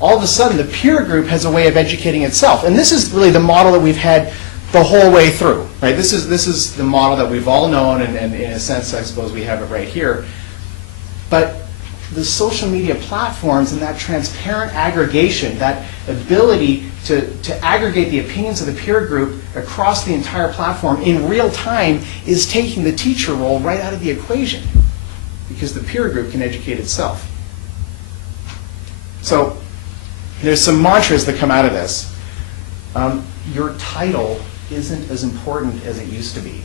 all of a sudden the peer group has a way of educating itself. And this is really the model that we've had the whole way through, right? This is the model that we've all known, and in a sense, I suppose we have it right here. But the social media platforms and that transparent aggregation, that ability to aggregate the opinions of the peer group across the entire platform in real time is taking the teacher role right out of the equation, because the peer group can educate itself. So there's some mantras that come out of this. Your title isn't as important as it used to be,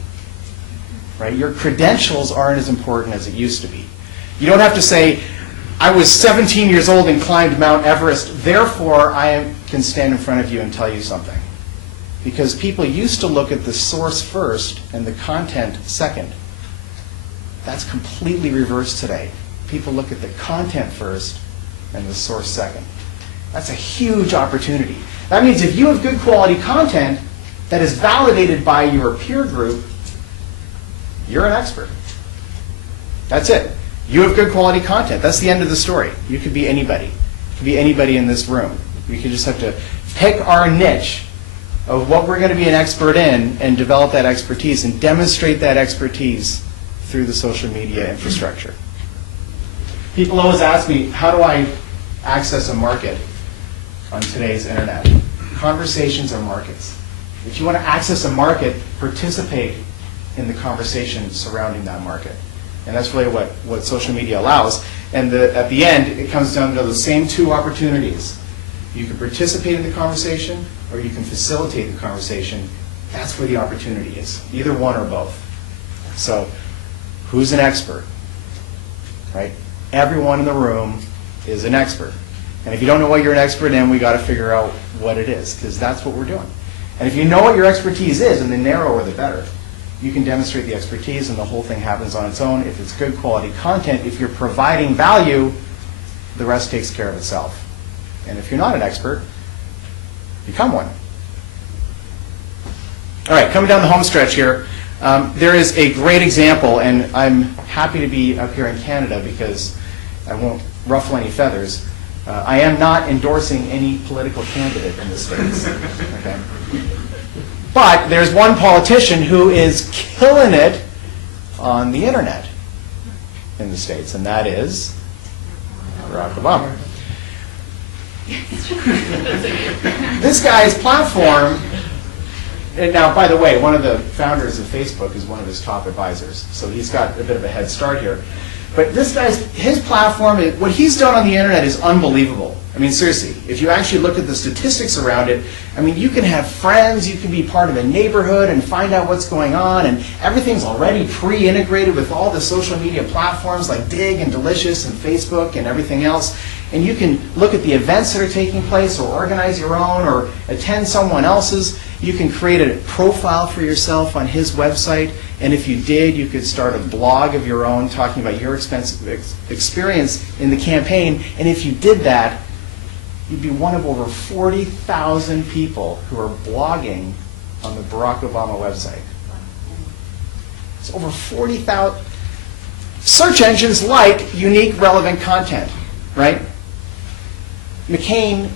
right? Your credentials aren't as important as it used to be. You don't have to say, I was 17 years old and climbed Mount Everest, therefore I can stand in front of you and tell you something. Because people used to look at the source first and the content second. That's completely reversed today. People look at the content first and the source second. That's a huge opportunity. That means if you have good quality content that is validated by your peer group, you're an expert. That's it. You have good quality content. That's the end of the story. You could be anybody. You could be anybody in this room. We could just have to pick our niche of what we're going to be an expert in and develop that expertise and demonstrate that expertise through the social media infrastructure. People always ask me, how do I access a market on today's internet? Conversations are markets. If you want to access a market, participate in the conversation surrounding that market. And that's really what social media allows. And at the end, it comes down to the same two opportunities. You can participate in the conversation, or you can facilitate the conversation. That's where the opportunity is, either one or both. So, who's an expert? Right? Everyone in the room is an expert. And if you don't know what you're an expert in, we got to figure out what it is, because that's what we're doing. And if you know what your expertise is, and the narrower the better, you can demonstrate the expertise and the whole thing happens on its own. If it's good quality content, if you're providing value, the rest takes care of itself. And if you're not an expert, become one. All right, coming down the home stretch here, there is a great example, and I'm happy to be up here in Canada because I won't ruffle any feathers. I am not endorsing any political candidate in the States. Okay? But there's one politician who is killing it on the internet in the States, and that is Barack Obama. This guy's platform, and now, by the way, one of the founders of Facebook is one of his top advisors, so he's got a bit of a head start here. But this guy's, his platform, what he's done on the internet is unbelievable. I mean, seriously, if you actually look at the statistics around it, I mean, you can have friends, you can be part of a neighborhood and find out what's going on, and everything's already pre-integrated with all the social media platforms like Dig and Delicious and Facebook and everything else. And you can look at the events that are taking place or organize your own or attend someone else's. You can create a profile for yourself on his website. And if you did, you could start a blog of your own talking about your experience in the campaign. And if you did that, you'd be one of over 40,000 people who are blogging on the Barack Obama website. It's over 40,000. Search engines like unique, relevant content, right? McCain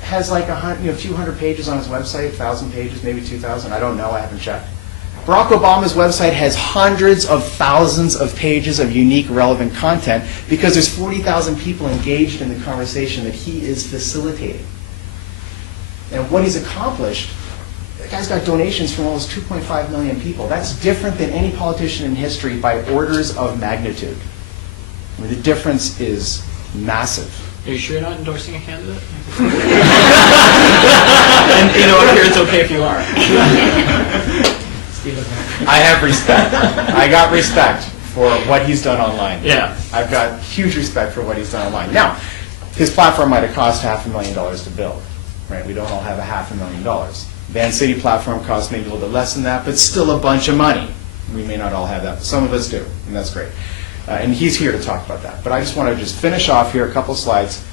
has like a few hundred pages on his website, 1,000 pages, maybe 2,000. I don't know. I haven't checked. Barack Obama's website has hundreds of thousands of pages of unique, relevant content because there's 40,000 people engaged in the conversation that he is facilitating. And what he's accomplished, the guy's got donations from almost 2.5 million people. That's different than any politician in history by orders of magnitude. I mean, the difference is massive. Are you sure you're not endorsing a candidate? And you know, up here it's okay if you are. I have respect. I got respect for what he's done online. Yeah. I've got huge respect for what he's done online. Now, his platform might have cost $500,000 to build, right? We don't all have $500,000. Van City platform costs maybe a little bit less than that, but still a bunch of money. We may not all have that, but some of us do, and that's great. And he's here to talk about that. But I just want to just finish off here a couple slides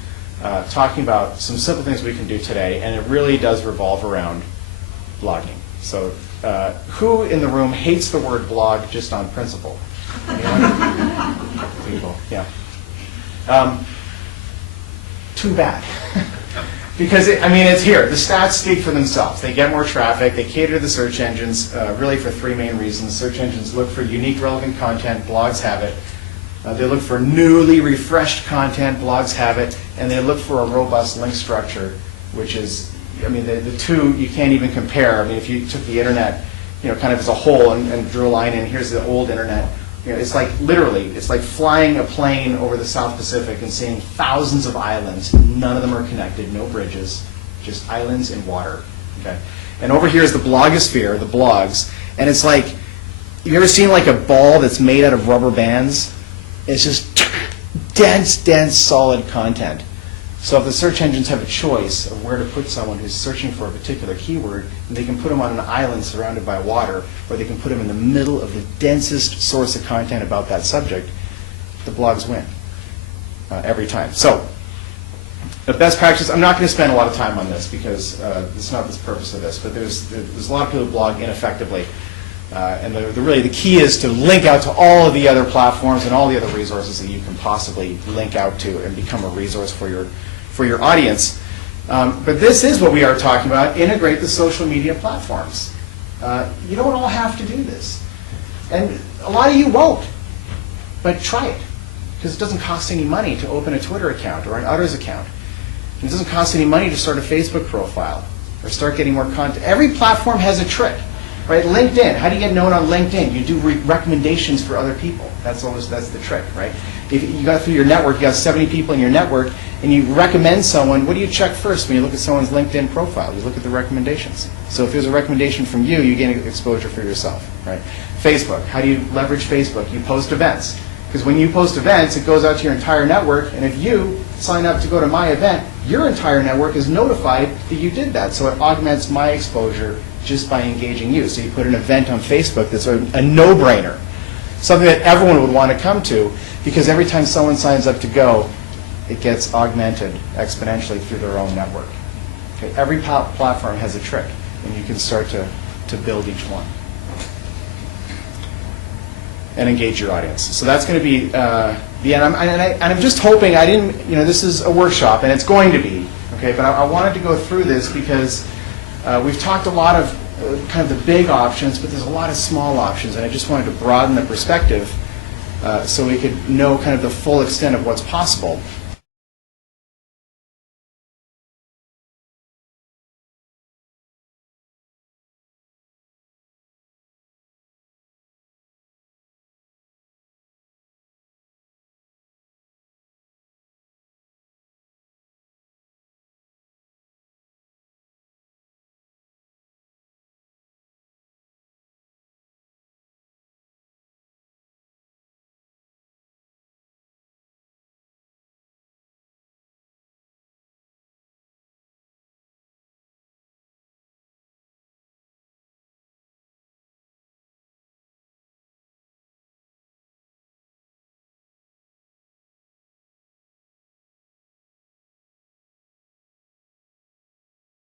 talking about some simple things we can do today, and it really does revolve around blogging. So who in the room hates the word blog just on principle? Anyone? People, yeah. too bad. Because, it's here. The stats speak for themselves. They get more traffic. They cater to the search engines, really for three main reasons. Search engines look for unique, relevant content. Blogs have it. They look for newly refreshed content. Blogs have it. And they look for a robust link structure, which is, the two you can't even compare. If you took the internet, kind of as a whole and drew a line in, here's the old internet. It's like literally, it's like flying a plane over the South Pacific and seeing thousands of islands. None of them are connected, no bridges, just islands and water. Okay, and over here is the blogosphere, the blogs, and it's like, you ever seen like a ball that's made out of rubber bands? It's just dense, solid content. So if the search engines have a choice of where to put someone who's searching for a particular keyword, they can put them on an island surrounded by water, or they can put them in the middle of the densest source of content about that subject. The blogs win every time. So the best practice, I'm not going to spend a lot of time on this because it's not the purpose of this, but there's a lot of people who blog ineffectively. And really the key is to link out to all of the other platforms and all the other resources that you can possibly link out to and become a resource for your audience. But this is what we are talking about, integrate the social media platforms. You don't all have to do this. And a lot of you won't, but try it. Because it doesn't cost any money to open a Twitter account or an Utters account. It doesn't cost any money to start a Facebook profile or start getting more content. Every platform has a trick. Right, LinkedIn. How do you get known on LinkedIn? You do recommendations for other people. That's the trick, right? If you got through your network, you got 70 people in your network, and you recommend someone. What do you check first when you look at someone's LinkedIn profile? You look at the recommendations. So if there's a recommendation from you, you gain exposure for yourself, right? Facebook. How do you leverage Facebook? You post events. Because when you post events, it goes out to your entire network, and if you sign up to go to my event, your entire network is notified that you did that. So it augments my exposure just by engaging you. So you put an event on Facebook that's a no-brainer, something that everyone would want to come to, because every time someone signs up to go, it gets augmented exponentially through their own network. Okay? Every platform has a trick, and you can start to build each one and engage your audience. So that's going to be the end. I'm just hoping this is a workshop, and it's going to be, okay, but I wanted to go through this because we've talked a lot of kind of the big options, but there's a lot of small options, and I just wanted to broaden the perspective so we could know kind of the full extent of what's possible.